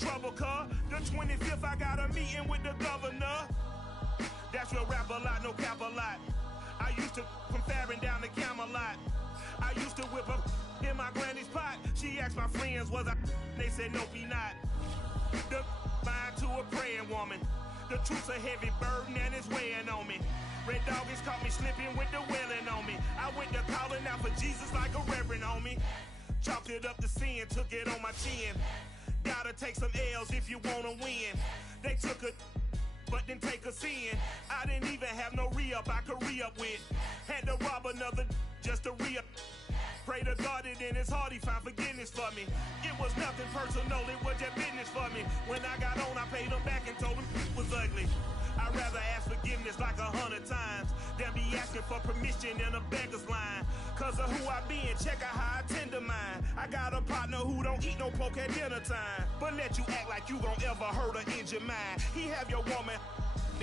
trouble, cuz. The 25th, I got a meeting with the governor. That's real rap a lot, no cap a lot. I used to from Farron down to Camelot. I used to whip up in my granny's pot. She asked my friends, was I? They said, nope, he not. The mind to a praying woman. The truth's a heavy burden and it's weighing on me. Red Doggies caught me slipping with the wailing on me. I went to calling out for Jesus like a reverend on me. Chalked it up to sin, took it on my chin. Gotta take some L's if you wanna win. They took a but didn't take a sin. I didn't even have no re-up I could re-up with. Had to rob another just to re-up. Pray to God that in his heart he found forgiveness for me. It was nothing personal, it was just business for me. When I got on, I paid him back and told him it was ugly. I'd rather ask forgiveness like 100 times than be asking for permission in a beggar's line. Cause of who I be and check out how I tend to mine. I got a partner who don't eat no pork at dinner time, but let you act like you gon' ever hurt or injure mine. He have your woman,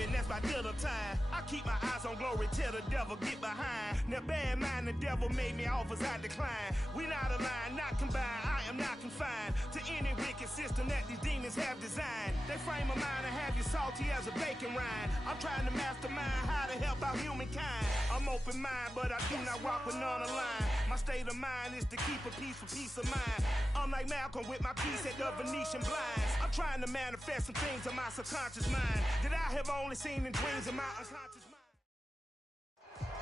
and that's by dinner time. I keep my eyes on glory till the devil get behind. Now bear in mind the devil made me offers I decline. We not aligned, not combined, I am not confined to any wicked system that these demons have designed. They frame a mind and have you salty as a bacon rind. I'm trying to mastermind how to help out humankind. I'm open mind, but I do not walk with none aligned. My state of mind is to keep a peace for peace of mind. Unlike Malcolm with my piece at the Venetian blinds. I'm trying to manifest some things in my subconscious mind that I have only seen in dreams in my unconscious mind.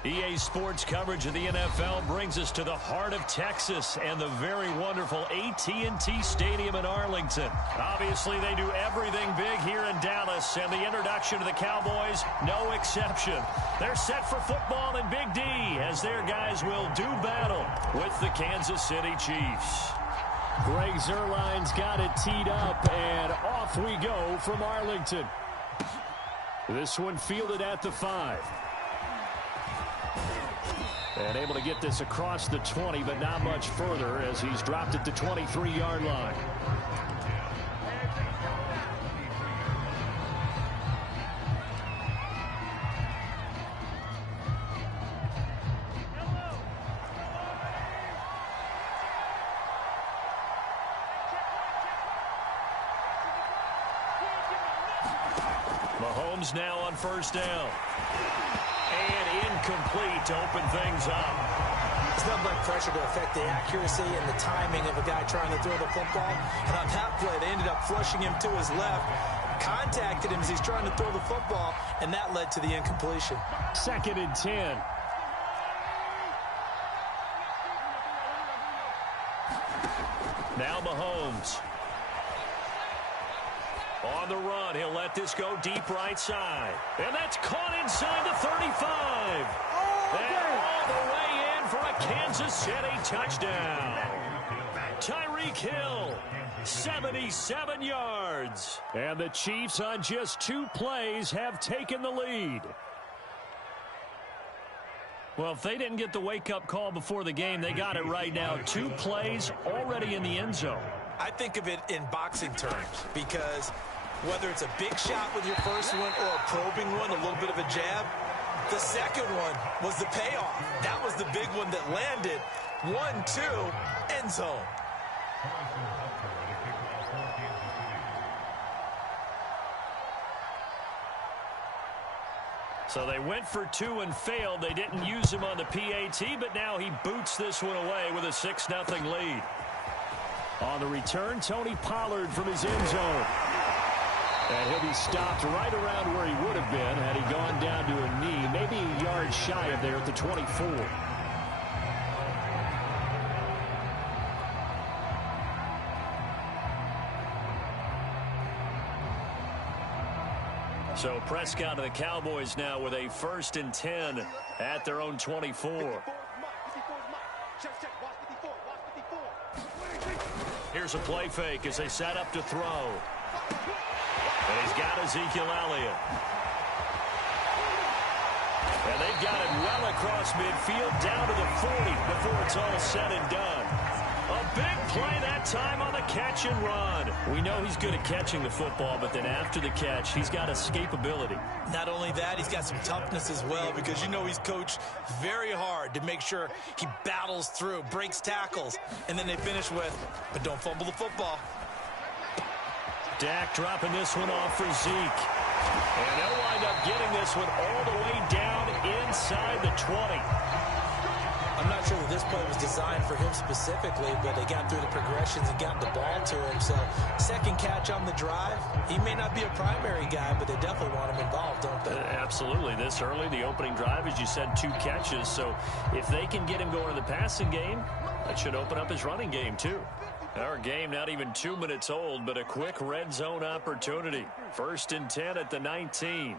EA Sports coverage of the NFL brings us to the heart of Texas and the very wonderful AT&T Stadium in Arlington. Obviously, they do everything big here in Dallas, and the introduction to the Cowboys, no exception. They're set for football in Big D as their guys will do battle with the Kansas City Chiefs. Greg Zuerlein's got it teed up, and off we go from Arlington. This one fielded at the 5. And able to get this across the 20, but not much further as he's dropped it to 23-yard line. Mahomes now on first down. And incomplete to open things up. It's nothing but pressure to affect the accuracy and the timing of a guy trying to throw the football. And on that play, they ended up flushing him to his left, contacted him as he's trying to throw the football, and that led to the incompletion. 2nd and 10. Now Mahomes. On the run, he'll let this go deep right side. And that's caught inside the 35. And all the way in for a Kansas City touchdown. Tyreek Hill, 77 yards. And the Chiefs on just 2 plays have taken the lead. Well, if they didn't get the wake-up call before the game, they got it right now. 2 plays already in the end zone. I think of it in boxing terms because whether it's a big shot with your first one or a probing one, a little bit of a jab, the second one was the payoff. That was the big one that landed. 1-2, end zone. So they went for 2 and failed. They didn't use him on the PAT, but now he boots this one away with a 6-0 lead. On the return, Tony Pollard from his end zone. And he'll be stopped right around where he would have been had he gone down to a knee, maybe a yard shy of there at the 24. So Prescott and the Cowboys now with a 1st and 10 at their own 24. Here's a play fake as they set up to throw. And he's got Ezekiel Elliott. And they've got it well across midfield down to the 40 before it's all said and done. A big play that time on the catch and run. We know he's good at catching the football, but then after the catch, he's got escapability. Not only that, he's got some toughness as well because you know he's coached very hard to make sure he battles through, breaks tackles, and then they finish with, but don't fumble the football. Dak dropping this one off for Zeke. And they'll wind up getting this one all the way down inside the 20. I'm not sure that this play was designed for him specifically, but they got through the progressions and got the ball to him. So second catch on the drive. He may not be a primary guy, but they definitely want him involved, don't they? Absolutely. This early, the opening drive, as you said, 2 catches. So if they can get him going in the passing game, that should open up his running game too. Our game not even 2 minutes old, but a quick red zone opportunity. 1st and 10 at the 19.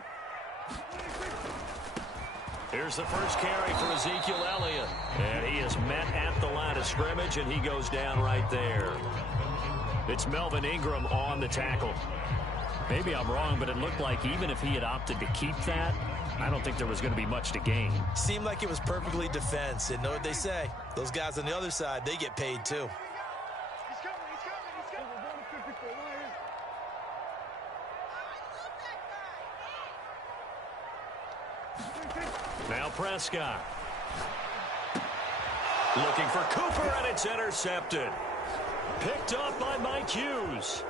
Here's the first carry for Ezekiel Elliott. And he is met at the line of scrimmage, and he goes down right there. It's Melvin Ingram on the tackle. Maybe I'm wrong, but it looked like even if he had opted to keep that, I don't think there was going to be much to gain. Seemed like it was perfectly defense. And know what they say? Those guys on the other side, they get paid too. Now Prescott. Looking for Cooper, and it's intercepted. Picked up by Mike Hughes.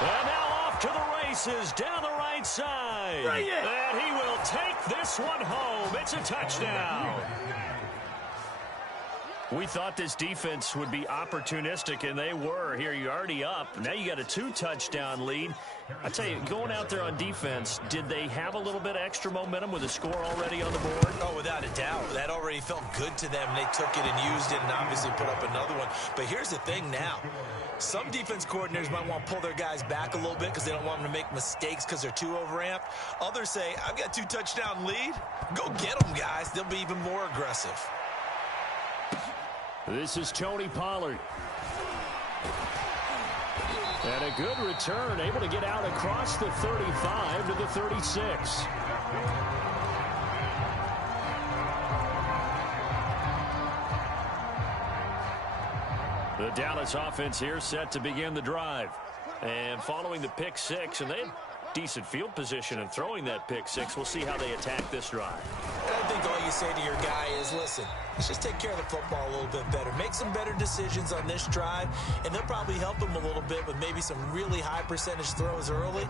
And now off to the races down the right side. And he will take this one home. It's a touchdown. We thought this defense would be opportunistic, and they were. Here, you're already up. Now you got a 2-touchdown lead. I tell you, going out there on defense, did they have a little bit of extra momentum with a score already on the board? Oh, without a doubt. That already felt good to them. They took it and used it and obviously put up another one. But here's the thing now. Some defense coordinators might want to pull their guys back a little bit because they don't want them to make mistakes because they're too overamped. Others say, I've got a 2-touchdown lead. Go get them, guys. They'll be even more aggressive. This is Tony Pollard. And a good return, able to get out across the 35 to the 36. The Dallas offense here set to begin the drive. And following the pick 6, and they had decent field position and throwing that pick 6. We'll see how they attack this drive. I think all you say to your guy is, listen, let's just take care of the football a little bit better. Make some better decisions on this drive, and they'll probably help him a little bit with maybe some really high percentage throws early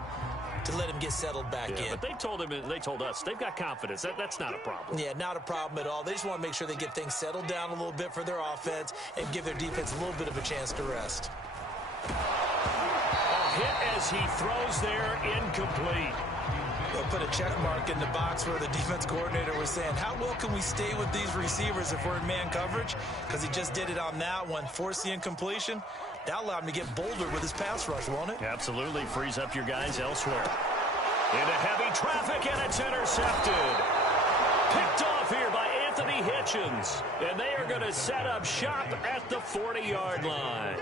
to let him get settled back in. But they told us they've got confidence. That's not a problem. Yeah, not a problem at all. They just want to make sure they get things settled down a little bit for their offense and give their defense a little bit of a chance to rest. Hit as he throws there, incomplete. They'll put a check mark in the box where the defense coordinator was saying, how well can we stay with these receivers if we're in man coverage? Because he just did it on that one, forced the incompletion. That allowed him to get bolder with his pass rush, won't it? Absolutely, frees up your guys elsewhere. Into heavy traffic, and it's intercepted. Picked off here by Anthony Hitchens. And they are going to set up shop at the 40-yard line.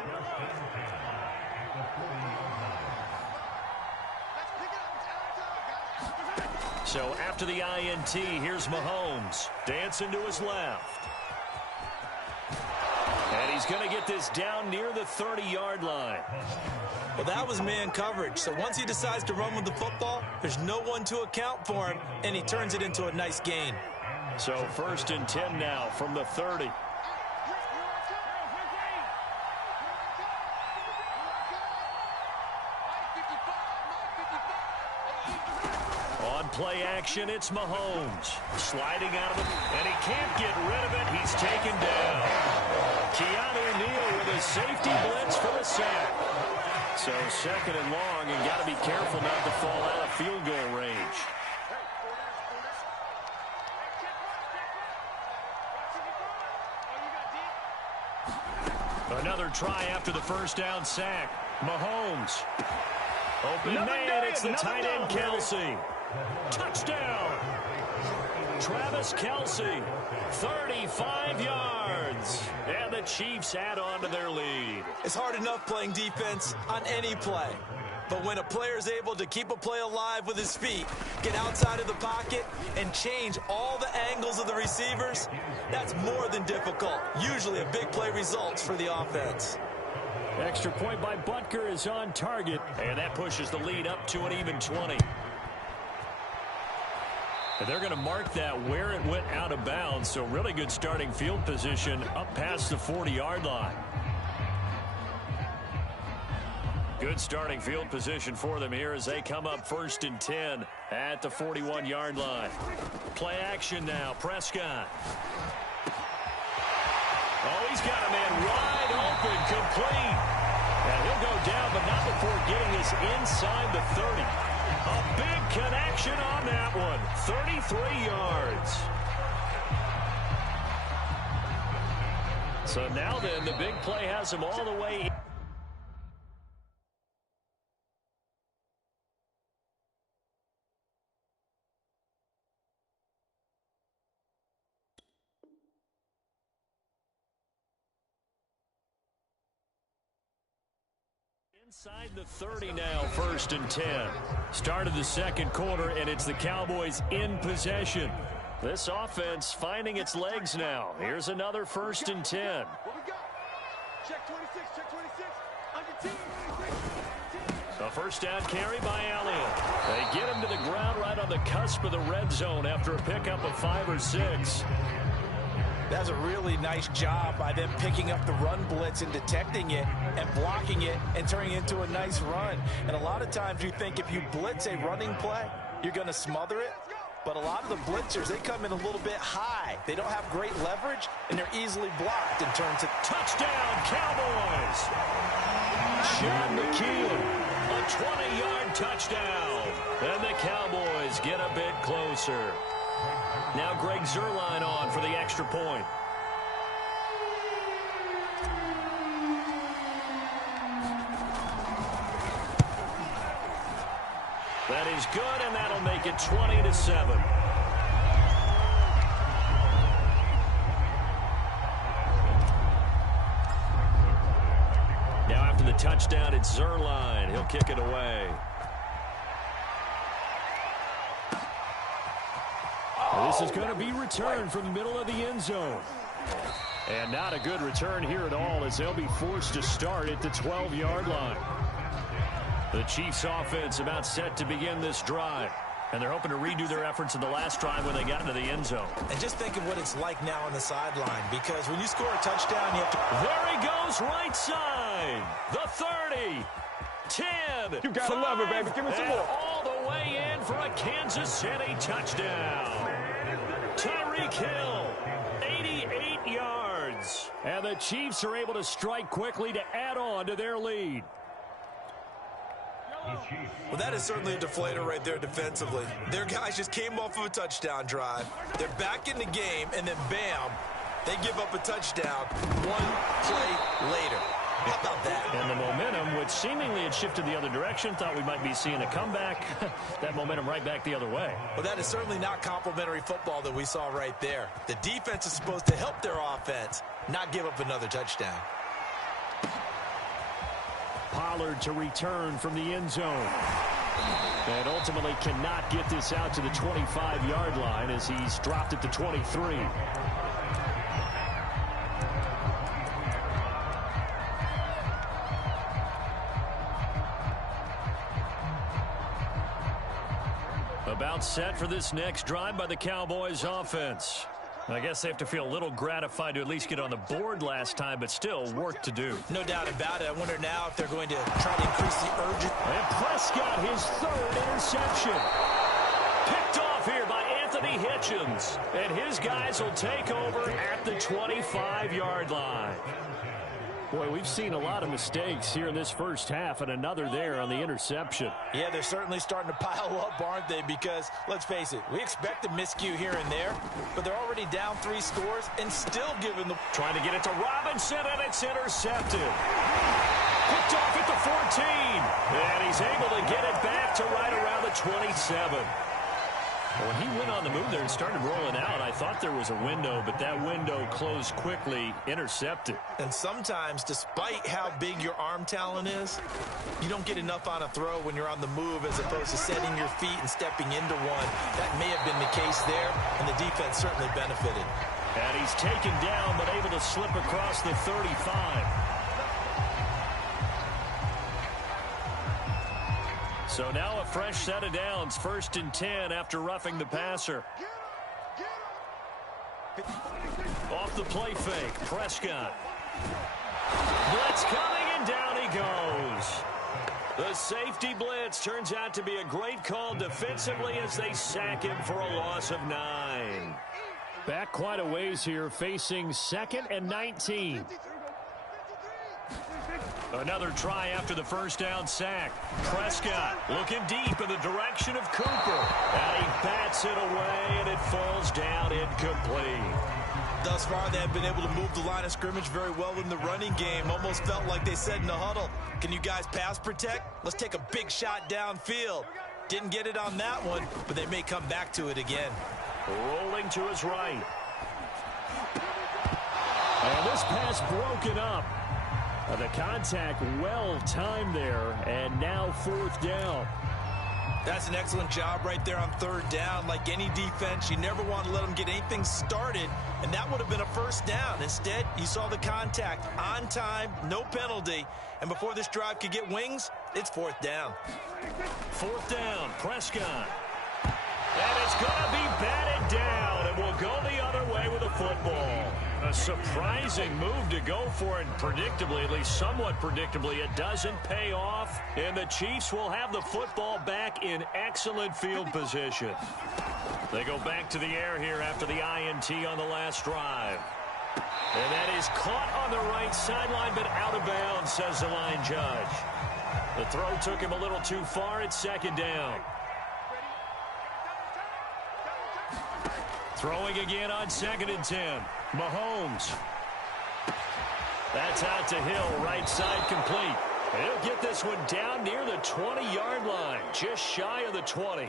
So after the INT, here's Mahomes. Dancing to his left. And he's going to get this down near the 30-yard line. Well, that was man coverage. So once he decides to run with the football, there's no one to account for him, and he turns it into a nice gain. So 1st and 10 now from the 30. Play action, it's Mahomes. Sliding out of it, and he can't get rid of it. He's taken down. Keanu Neal with a safety blitz for the sack. So 2nd and long, and got to be careful not to fall out of field goal range. Another try after the first down sack. Mahomes. Open man, it's the tight end Kelsey. Touchdown! Travis Kelsey, 35 yards. And the Chiefs add on to their lead. It's hard enough playing defense on any play. But when a player is able to keep a play alive with his feet, get outside of the pocket, and change all the angles of the receivers, that's more than difficult. Usually a big play results for the offense. Extra point by Butker is on target. And that pushes the lead up to an even 20. And they're going to mark that where it went out of bounds, so really good starting field position up past the 40-yard line. Good starting field position for them here as they come up 1st and 10 at the 41-yard line. Play action now. Prescott. Oh, he's got a man wide open, complete. And he'll go down, but not before getting this inside the 30. A big connection on that one. 33 yards. So now then, the big play has him all the way. Inside the 30 now, 1st and 10. Start of the second quarter, and it's the Cowboys in possession. This offense finding its legs now. Here's another 1st and 10. What we got? Check 26, check 26. Under 10. A first down carry by Elliott. They get him to the ground right on the cusp of the red zone after a pickup of 5 or 6. That's a really nice job by them picking up the run blitz and detecting it and blocking it and turning it into a nice run. And a lot of times you think if you blitz a running play, you're going to smother it. But a lot of the blitzers, they come in a little bit high. They don't have great leverage, and they're easily blocked in terms of touchdown, Cowboys. Sean McKeon, a 20-yard touchdown. And the Cowboys get a bit closer. Now Greg Zuerlein on for the extra point. That is good, and that'll make it 20-7. Now after the touchdown, it's Zuerlein. He'll kick it away. This is going to be returned from the middle of the end zone. And not a good return here at all as they'll be forced to start at the 12-yard line. The Chiefs offense about set to begin this drive. And they're hoping to redo their efforts in the last drive when they got into the end zone. And just think of what it's like now on the sideline, because when you score a touchdown, you have to... There he goes, right side. The 30. 10. You gotta love it, baby. Give me some more. All the way in for a Kansas City touchdown. Tyreek Hill, 88 yards. And the Chiefs are able to strike quickly to add on to their lead. Well, that is certainly a deflator right there defensively. Their guys just came off of a touchdown drive. They're back in the game, and then bam, they give up a touchdown one play later. How about that? And the momentum, which seemingly had shifted the other direction, thought we might be seeing a comeback. That momentum right back the other way. Well, that is certainly not complimentary football that we saw right there. The defense is supposed to help their offense, not give up another touchdown. Pollard to return from the end zone. And ultimately cannot get this out to the 25-yard line as he's dropped at the 23. About set for this next drive by the Cowboys offense. I guess they have to feel a little gratified to at least get on the board last time, but still work to do. No doubt about it. I wonder now if they're going to try to increase the urgency. And Prescott, his 3rd interception. Picked off here by Anthony Hitchens. And his guys will take over at the 25-yard line. Boy, we've seen a lot of mistakes here in this first half, and another there on the interception. Yeah, they're certainly starting to pile up, aren't they? Because, let's face it, we expect a miscue here and there, but they're already down 3 scores and still giving the... Trying to get it to Robinson, and it's intercepted. Picked off at the 14, and he's able to get it back to right around the 27. When he went on the move there and started rolling out, I thought there was a window, but that window closed quickly, intercepted. And sometimes, despite how big your arm talent is, you don't get enough on a throw when you're on the move as opposed to setting your feet and stepping into one. That may have been the case there, and the defense certainly benefited. And he's taken down, but able to slip across the 35. So now a fresh set of downs, 1st and 10 after roughing the passer. Off the play fake, Prescott. Blitz coming, and down he goes. The safety blitz turns out to be a great call defensively as they sack him for a loss of 9. Back quite a ways here, facing 2nd and 19. Another try after the first down sack. Prescott looking deep in the direction of Cooper. And he bats it away, and it falls down incomplete. Thus far, they have been able to move the line of scrimmage very well in the running game. Almost felt like they said in the huddle, can you guys pass protect? Let's take a big shot downfield. Didn't get it on that one, but they may come back to it again. Rolling to his right. And this pass broken up. The contact well timed there, and now 4th down. That's an excellent job right there on 3rd down. Like any defense, you never want to let them get anything started, and that would have been a first down. Instead, you saw the contact on time, no penalty, and before this drive could get wings, it's 4th down. 4th down, Prescott. And it's going to be batted down, and will go the other way with the football. A surprising move to go for it, predictably, at least somewhat predictably. It doesn't pay off, and the Chiefs will have the football back in excellent field position. They go back to the air here after the INT on the last drive. And that is caught on the right sideline, but out of bounds, says the line judge. The throw took him a little too far. It's 2nd down. Throwing again on 2nd and 10. Mahomes. That's out to Hill, right side complete. He'll get this one down near the 20-yard line, just shy of the 20.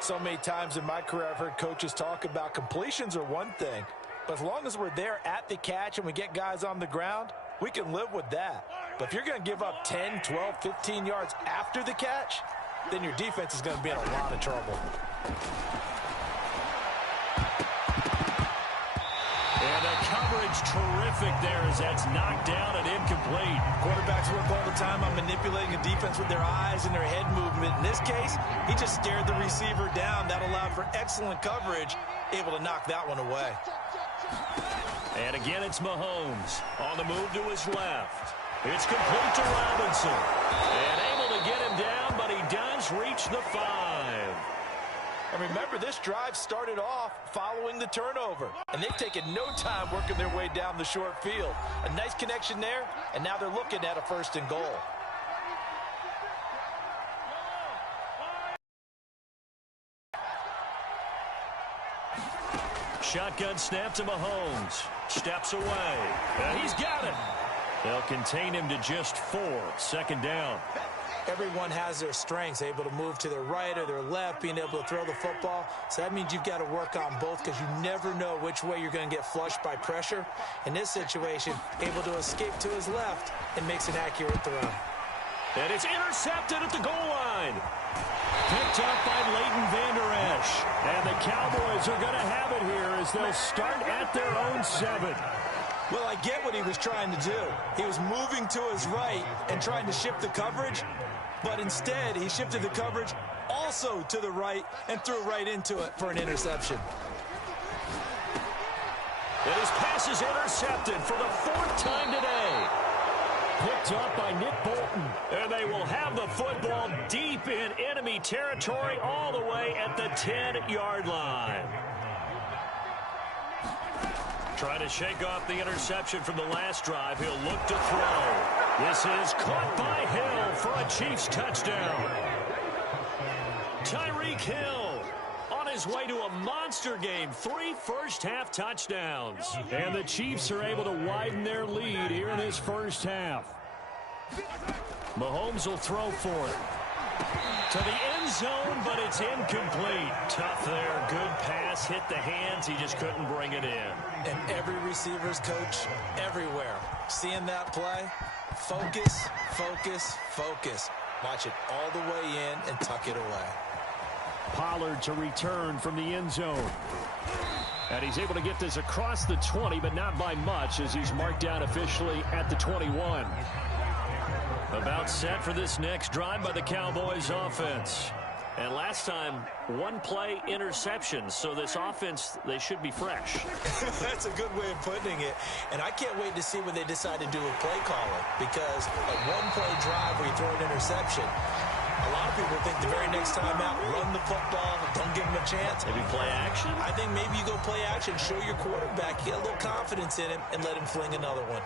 So many times in my career I've heard coaches talk about completions are one thing, but as long as we're there at the catch and we get guys on the ground, we can live with that. But if you're going to give up 10, 12, 15 yards after the catch, then your defense is going to be in a lot of trouble. And the coverage terrific there as that's knocked down and incomplete. Quarterbacks work all the time on manipulating a defense with their eyes and their head movement. In this case, he just stared the receiver down. That allowed for excellent coverage, able to knock that one away. And again, it's Mahomes on the move to his left. It's complete to Robinson. And able to get him down, but he does reach the 5. And remember, this drive started off following the turnover. And they've taken no time working their way down the short field. A nice connection there, and now they're looking at a 1st and goal. Shotgun snap to Mahomes. Steps away. And he's got it. They'll contain him to just 4. 2nd down. Everyone has their strengths, able to move to their right or their left, being able to throw the football. So that means you've got to work on both because you never know which way you're going to get flushed by pressure. In this situation, able to escape to his left and makes an accurate throw. And it's intercepted at the goal line. Picked up by Leighton Vander Esch. And the Cowboys are going to have it here as they'll start at their own 7. Well, I get what he was trying to do. He was moving to his right and trying to shift the coverage, but instead he shifted the coverage also to the right and threw right into it for an interception. And his pass is intercepted for the 4th time today. Picked up by Nick Bolton. And they will have the football deep in enemy territory all the way at the 10-yard line. Trying to shake off the interception from the last drive. He'll look to throw. This is caught by Hill for a Chiefs touchdown. Tyreek Hill on his way to a monster game. 3 first-half touchdowns. And the Chiefs are able to widen their lead here in this first half. Mahomes will throw for it. To the end zone, but it's incomplete. Tough there. Good pass. Hit the hands. He just couldn't bring it in. And every receiver's coach everywhere, seeing that play, focus, focus, focus. Watch it all the way in and tuck it away. Pollard to return from the end zone. And he's able to get this across the 20, but not by much as he's marked down officially at the 21. About set for this next drive by the Cowboys offense. And last time, one play interception. So this offense, they should be fresh. That's a good way of putting it. And I can't wait to see what they decide to do with play calling, because a one-play drive where you throw an interception, a lot of people think the very next time out, run the football, don't give him a chance. Maybe play action? I think maybe you go play action, show your quarterback, get a little confidence in him, and let him fling another one.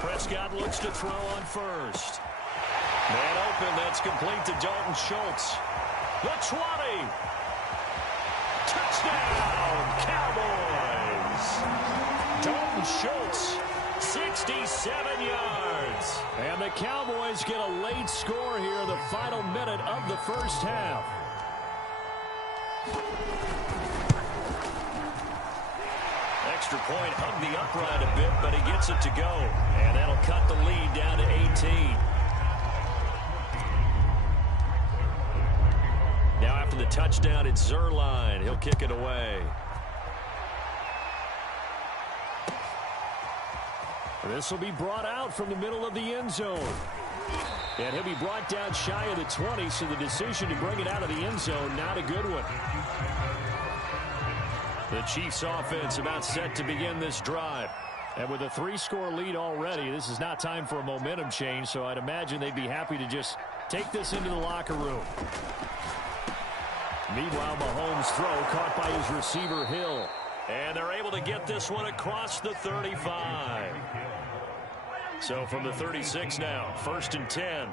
Prescott looks to throw on first. Man open, that's complete to Dalton Schultz. The 20. Touchdown, Cowboys. Dalton Schultz, 67 yards. And the Cowboys get a late score here in the final minute of the first half. Extra point hugged the upright a bit, but he gets it to go. And that'll cut the lead down to 18. Now after the touchdown, it's Zerline. He'll kick it away. This will be brought out from the middle of the end zone. And he'll be brought down shy of the 20, so the decision to bring it out of the end zone, not a good one. The Chiefs offense about set to begin this drive. And with a 3-score lead already, this is not time for a momentum change, so I'd imagine they'd be happy to just take this into the locker room. Meanwhile, Mahomes' throw caught by his receiver, Hill. And they're able to get this one across the 35. So from the 36 now, 1st and 10.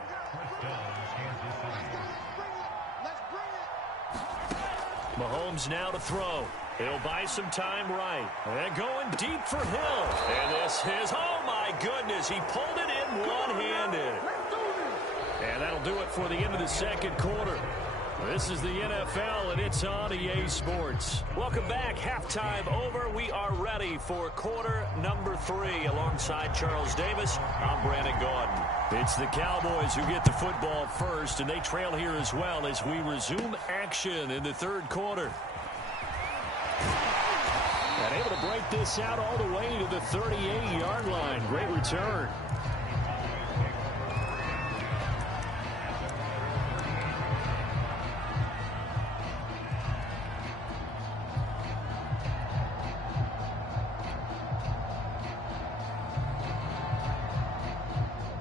Mahomes now to throw. He'll buy some time right. And going deep for Hill. And this is, oh my goodness, he pulled it in one-handed. And that'll do it for the end of the second quarter. This is the NFL, and it's on EA Sports. Welcome back. Halftime over. We are ready for quarter number 3. Alongside Charles Davis, I'm Brandon Gordon. It's the Cowboys who get the football first, and they trail here as well as we resume action in the third quarter. And able to break this out all the way to the 38-yard line. Great return.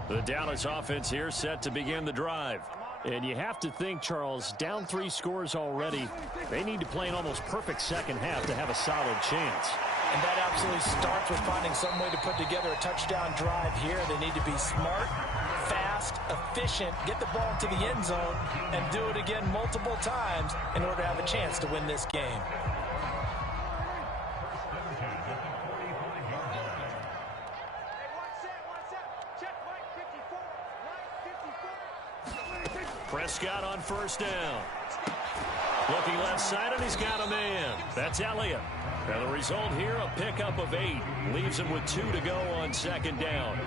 The Dallas offense here set to begin the drive. And you have to think, Charles, down 3 scores already. They need to play an almost perfect second half to have a solid chance. And that absolutely starts with finding some way to put together a touchdown drive here. They need to be smart, fast, efficient, get the ball to the end zone, and do it again multiple times in order to have a chance to win this game. Prescott on first down. Looking left side, and he's got a man. That's Elliott. And the result here, a pickup of 8. Leaves him with 2 to go on second down.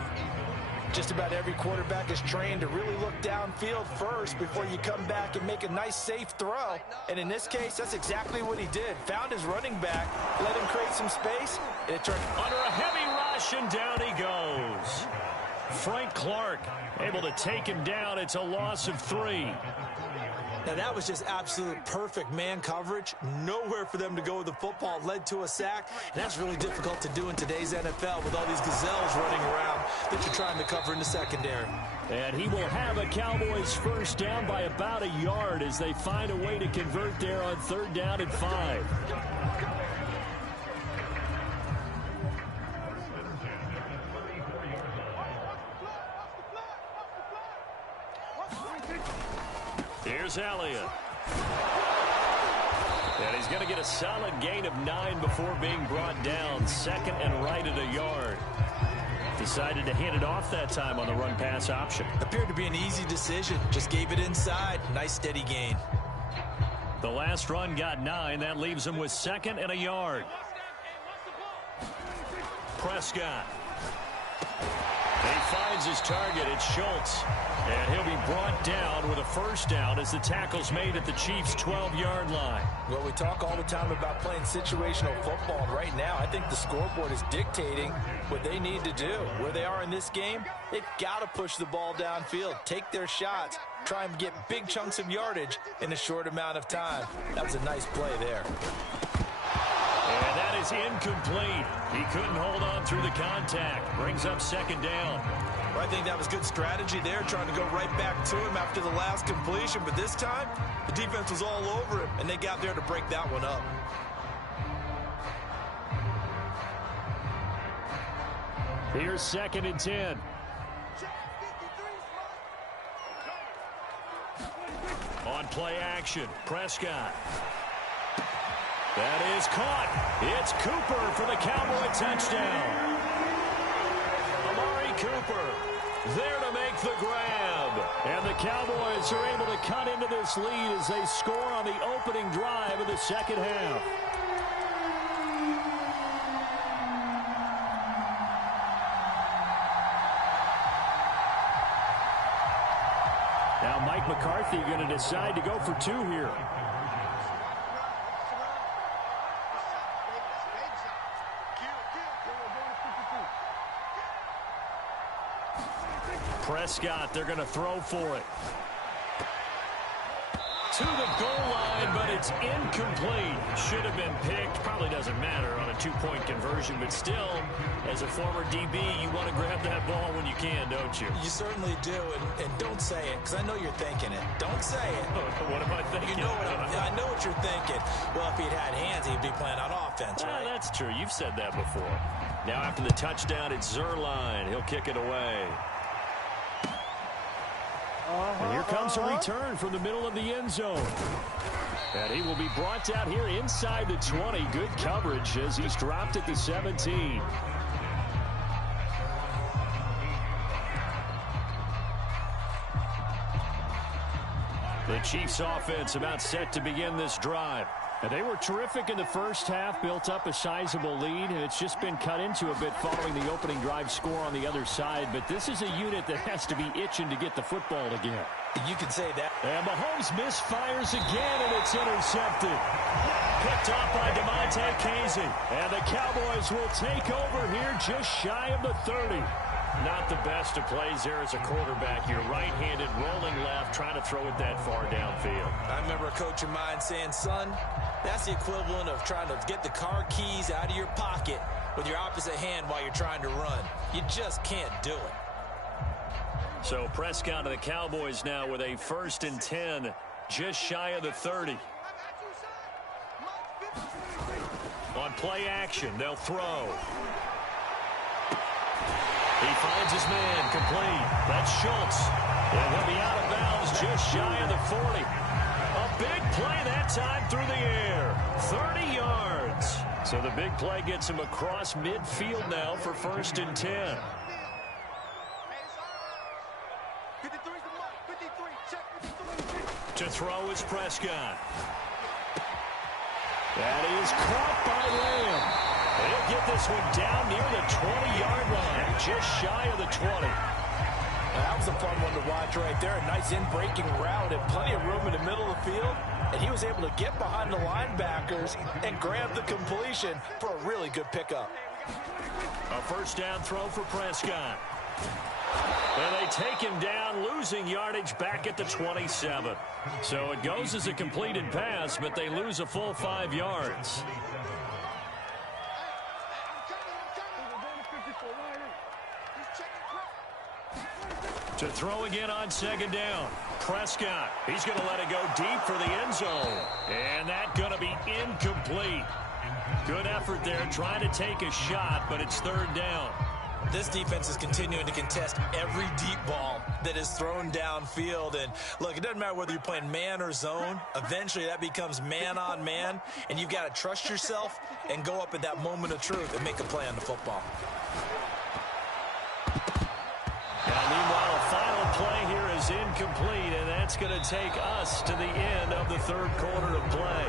Just about every quarterback is trained to really look downfield first before you come back and make a nice, safe throw. And in this case, that's exactly what he did. Found his running back, let him create some space, and it turned under a heavy rush, and down he goes. Frank Clark able to take him down. It's a loss of 3. Now, that was just absolute perfect man coverage. Nowhere for them to go with the football. Led to a sack. And that's really difficult to do in today's NFL with all these gazelles running around that you're trying to cover in the secondary. And he will have a Cowboys first down by about a yard as they find a way to convert there on 3rd down and 5. Here's Elliott. And he's going to get a solid gain of 9 before being brought down. 2nd and right at a yard. Decided to hand it off that time on the run-pass option. Appeared to be an easy decision. Just gave it inside. Nice steady gain. The last run got 9. That leaves him with 2nd and a yard. Prescott. He finds his target. It's Schultz. And he'll be brought down with a first down as the tackle's made at the Chiefs' 12-yard line. Well, we talk all the time about playing situational football, and right now I think the scoreboard is dictating what they need to do. Where they are in this game, they've got to push the ball downfield, take their shots, try and get big chunks of yardage in a short amount of time. That was a nice play there. And that is incomplete. He couldn't hold on through the contact. Brings up second down. Well, I think that was good strategy there, trying to go right back to him after the last completion. But this time, the defense was all over him, and they got there to break that one up. Here's 2nd and 10. On play action, Prescott. That is caught. It's Cooper for the Cowboy touchdown. Amari Cooper there to make the grab. And the Cowboys are able to cut into this lead as they score on the opening drive of the second half. Now Mike McCarthy going to decide to go for 2 here. Prescott, they're going to throw for it. To the goal line, but it's incomplete. Should have been picked. Probably doesn't matter on a 2-point conversion, but still, as a former DB, you want to grab that ball when you can, don't you? You certainly do, and don't say it, because I know you're thinking it. Don't say it. What am I thinking? You know I know what you're thinking. Well, if he'd had hands, he'd be playing on offense, right? That's true. You've said that before. Now after the touchdown, it's Zerline. He'll kick it away. And here comes a return from the middle of the end zone. And he will be brought down here inside the 20. Good coverage as he's dropped at the 17. The Chiefs offense about set to begin this drive. And they were terrific in the first half, built up a sizable lead, and it's just been cut into a bit following the opening drive score on the other side. But this is a unit that has to be itching to get the football again. You can say that. And Mahomes misfires again, and it's intercepted. Picked off by DeMonte Casey. And the Cowboys will take over here just shy of the 30. Not the best of plays there as a quarterback. You're right-handed, rolling left, trying to throw it that far downfield. I remember a coach of mine saying, son, that's the equivalent of trying to get the car keys out of your pocket with your opposite hand while you're trying to run. You just can't do it. So Prescott and the Cowboys now with a 1st and 10, just shy of the 30. On play action, they'll throw. He finds his man, complete. That's Schultz. And he'll be out of bounds just shy of the 40. A big play that time through the air. 30 yards. So the big play gets him across midfield now for 1st and 10. To throw is Prescott. That is caught by Lamb. He'll get this one down near the 20-yard line, just shy of the 20. That was a fun one to watch right there. A nice in-breaking route and plenty of room in the middle of the field. And he was able to get behind the linebackers and grab the completion for a really good pickup. A 1st down throw for Prescott. And they take him down, losing yardage back at the 27. So it goes as a completed pass, but they lose a full 5 yards. To throw again on 2nd down. Prescott, he's going to let it go deep for the end zone. And that's going to be incomplete. Good effort there, trying to take a shot, but it's 3rd down. This defense is continuing to contest every deep ball that is thrown downfield. And look, it doesn't matter whether you're playing man or zone. Eventually that becomes man on man, and you've got to trust yourself and go up at that moment of truth and make a play on the football. Now, meanwhile, a final play here is incomplete, and that's going to take us to the end of the 3rd quarter of play.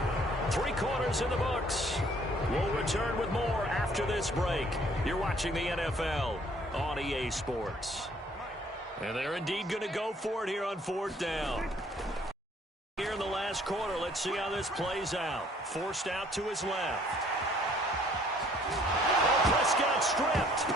3 quarters in the books. We'll return with more after this break. You're watching the NFL on EA Sports. And they're indeed going to go for it here on 4th down. Here in the last quarter, let's see how this plays out. Forced out to his left. Oh, Prescott stripped.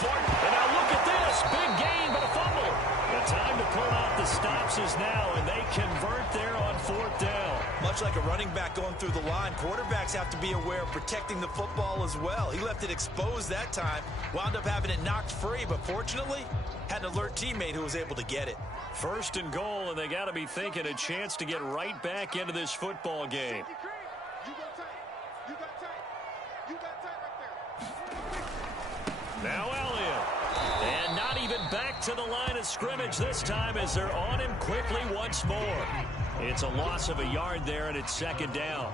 And now look at this. Big gain, but a fumble. The time to pull out the stops is now, and they convert there on 4th down. Much like a running back going through the line, quarterbacks have to be aware of protecting the football as well. He left it exposed that time, wound up having it knocked free, but fortunately, had an alert teammate who was able to get it. 1st and goal, and they got to be thinking a chance to get right back into this football game. Now Elliott. And not even back to the line of scrimmage this time as they're on him quickly once more. It's a loss of a yard there, and it's 2nd down.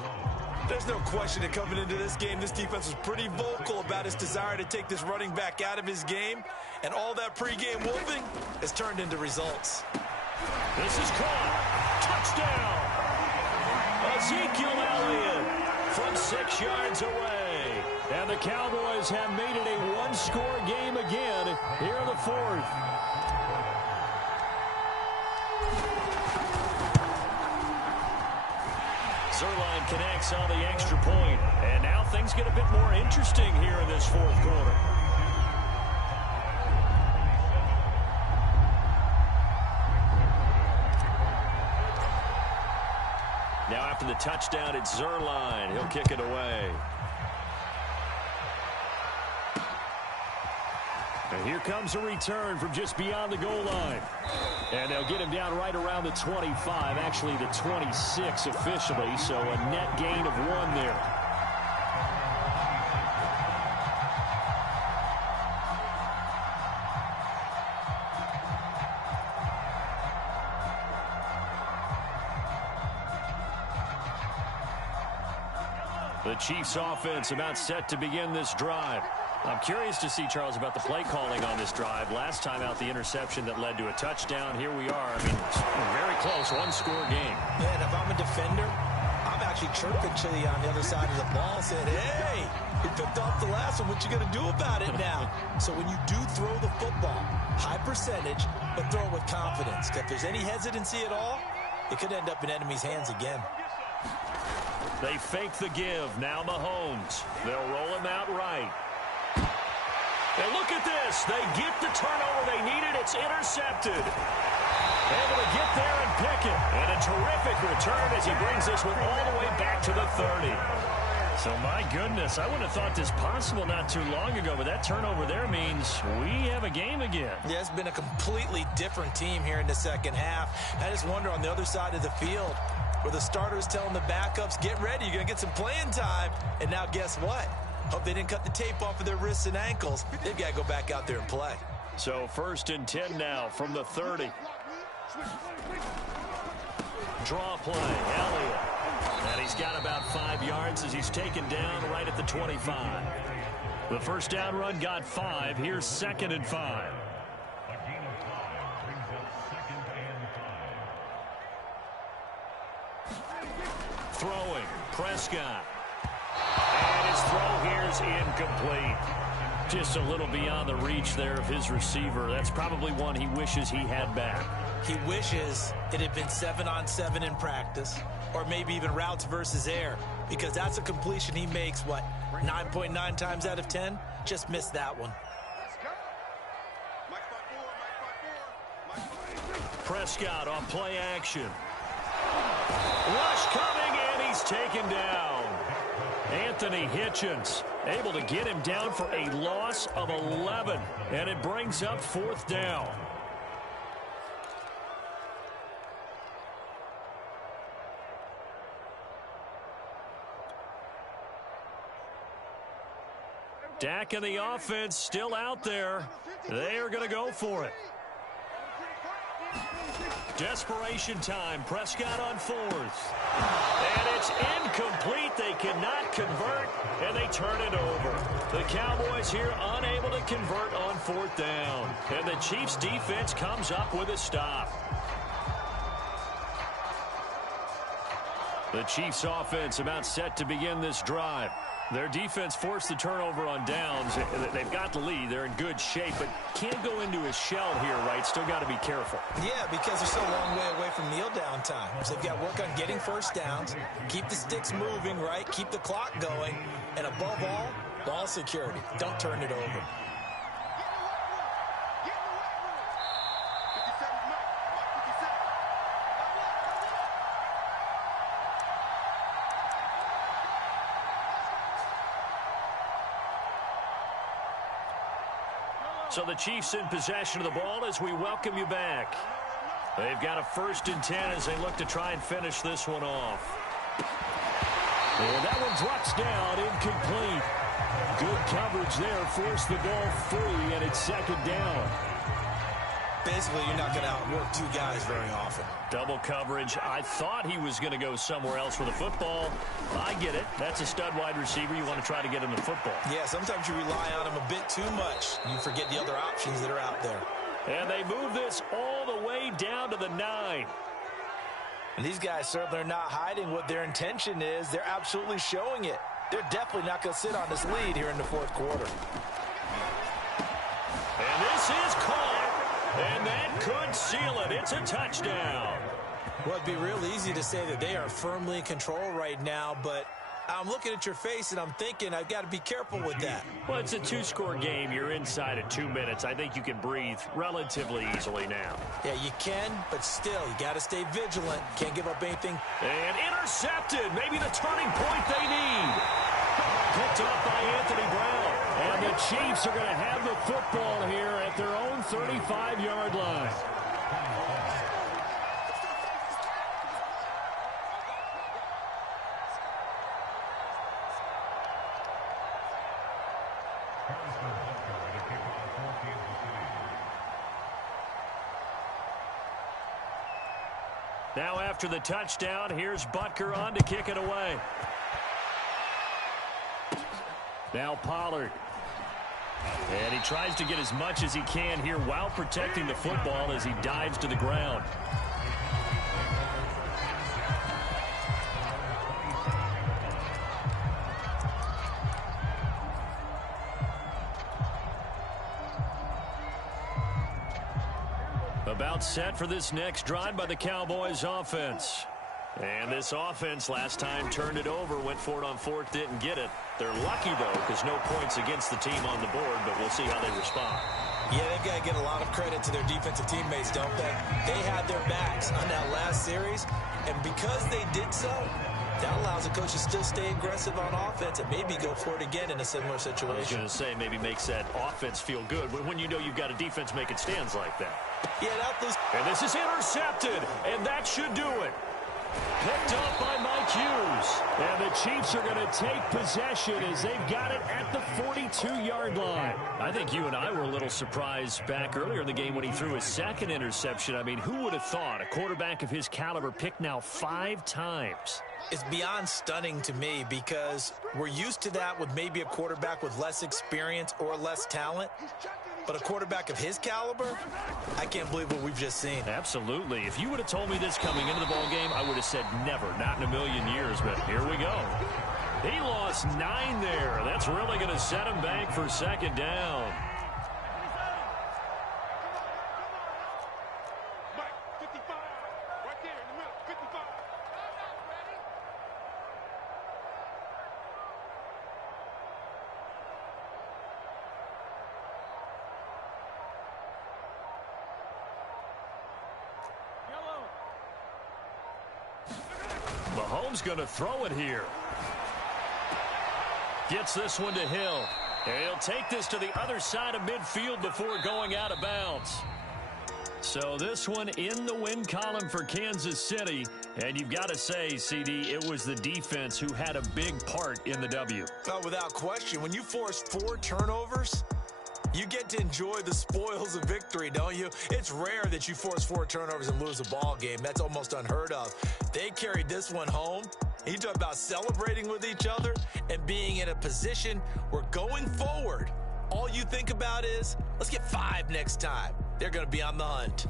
There's no question that coming into this game, this defense was pretty vocal about its desire to take this running back out of his game. And all that pregame wolfing has turned into results. This is caught. Touchdown. Ezekiel Elliott from 6 yards away. And the Cowboys have made it a one-score game again here in the 4th. Zerline connects on the extra point. And now things get a bit more interesting here in this 4th quarter. Now after the touchdown, it's Zerline. He'll kick it away. And here comes a return from just beyond the goal line. And they'll get him down right around the 25, actually the 26 officially, so a net gain of 1 there. The Chiefs offense about set to begin this drive. I'm curious to see, Charles, about the play calling on this drive. Last time out, the interception that led to a touchdown. Here we are. I mean, it's very close, one-score game. Yeah, and if I'm a defender, I'm actually chirping to you on the other side of the ball, saying, hey, you picked off the last one. What you going to do about it now? So when you do throw the football, high percentage, but throw it with confidence. If there's any hesitancy at all, it could end up in enemy's hands again. They fake the give. Now Mahomes. They'll roll him out right. And look at this. They get the turnover they needed. It's intercepted. Able to get there and pick it. And a terrific return as he brings this one all the way back to the 30. So, my goodness, I wouldn't have thought this possible not too long ago, but that turnover there means we have a game again. Yeah, it's been a completely different team here in the second half. I just wonder on the other side of the field where the starters telling the backups, get ready, you're going to get some playing time. And now guess what? Hope they didn't cut the tape off of their wrists and ankles. They've got to go back out there and play. So 1st and 10 now from the 30. Draw play, Elliott. And he's got about 5 yards as he's taken down right at the 25. The first down run got 5. Here's 2nd and 5. Throwing, Prescott. And his throw here is incomplete. Just a little beyond the reach there of his receiver. That's probably one he wishes he had back. He wishes it had been 7-on-7 in practice, or maybe even routes versus air, because that's a completion he makes, 9.9 times out of 10? Just missed that one. Prescott on play action. Rush coming, and he's taken down. Anthony Hitchens able to get him down for a loss of 11, and it brings up 4th down. Dak and the offense still out there. They are going to go for it. Desperation time. Prescott on 4th. And it's incomplete. They cannot convert, and they turn it over. The Cowboys here unable to convert on 4th down. And the Chiefs defense comes up with a stop. The Chiefs offense about set to begin this drive. Their defense forced the turnover on downs. They've got the lead. They're in good shape, but can't go into a shell here, right? Still got to be careful. Yeah, because they're so a long way away from kneel down time. So they've got to work on getting first downs, keep the sticks moving, right? Keep the clock going, and above all, ball security. Don't turn it over. So the Chiefs in possession of the ball as we welcome you back. They've got a 1st and 10 as they look to try and finish this one off. And that one drops down, incomplete. Good coverage there, forced the ball free, and it's 2nd down. Basically, you're not going to outwork two guys very often. Double coverage. I thought he was going to go somewhere else for the football. I get it. That's a stud wide receiver. You want to try to get him the football. Yeah, sometimes you rely on him a bit too much. You forget the other options that are out there. And they move this all the way down to the 9. And these guys certainly are not hiding what their intention is. They're absolutely showing it. They're definitely not going to sit on this lead here in the 4th quarter. And this is caught. And that could seal it. It's a touchdown. Well, it'd be real easy to say that they are firmly in control right now, but I'm looking at your face and I'm thinking I've got to be careful with that. Well, it's a 2-score game. You're inside of 2 minutes. I think you can breathe relatively easily now. Yeah, you can, but still, you got to stay vigilant. Can't give up anything. And intercepted. Maybe the turning point they need. Picked off by Anthony Brown. And the Chiefs are going to have the football here at their own 35-yard line. Now after the touchdown, here's Butker on to kick it away. Now Pollard. And he tries to get as much as he can here while protecting the football as he dives to the ground. About set for this next drive by the Cowboys offense. And this offense last time turned it over, went for it on 4th, didn't get it. They're lucky, though, because no points against the team on the board, but we'll see how they respond. Yeah, they've got to get a lot of credit to their defensive teammates, don't they? They had their backs on that last series, and because they did so, that allows the coach to still stay aggressive on offense and maybe go for it again in a similar situation. I was going to say, maybe makes that offense feel good when you know you've got a defense making stands like that. Yeah, and this is intercepted, and that should do it. Picked up by Mike Hughes. And the Chiefs are going to take possession as they've got it at the 42-yard line. I think you and I were a little surprised back earlier in the game when he threw his 2nd interception. I mean, who would have thought a quarterback of his caliber picked now 5 times? It's beyond stunning to me because we're used to that with maybe a quarterback with less experience or less talent. But a quarterback of his caliber, I can't believe what we've just seen. Absolutely. If you would have told me this coming into the ball game, I would have said never, not in a million years. But here we go. He lost 9 there. That's really going to set him back for 2nd down. Mahomes going to throw it here. Gets this one to Hill. And he'll take this to the other side of midfield before going out of bounds. So this one in the win column for Kansas City. And you've got to say, CD, it was the defense who had a big part in the W. Oh, without question. When you force 4 turnovers, you get to enjoy the spoils of victory, don't you? It's rare that you force 4 turnovers and lose a ball game. That's almost unheard of. They carried this one home. You talk about celebrating with each other and being in a position where going forward, all you think about is, let's get 5 next time. They're going to be on the hunt.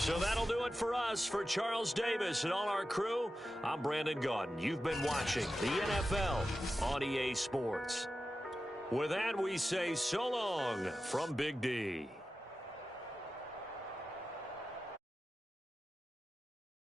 So that'll do it for us. For Charles Davis and all our crew, I'm Brandon Gaudin. You've been watching the NFL on EA Sports. With that, we say so long from Big D.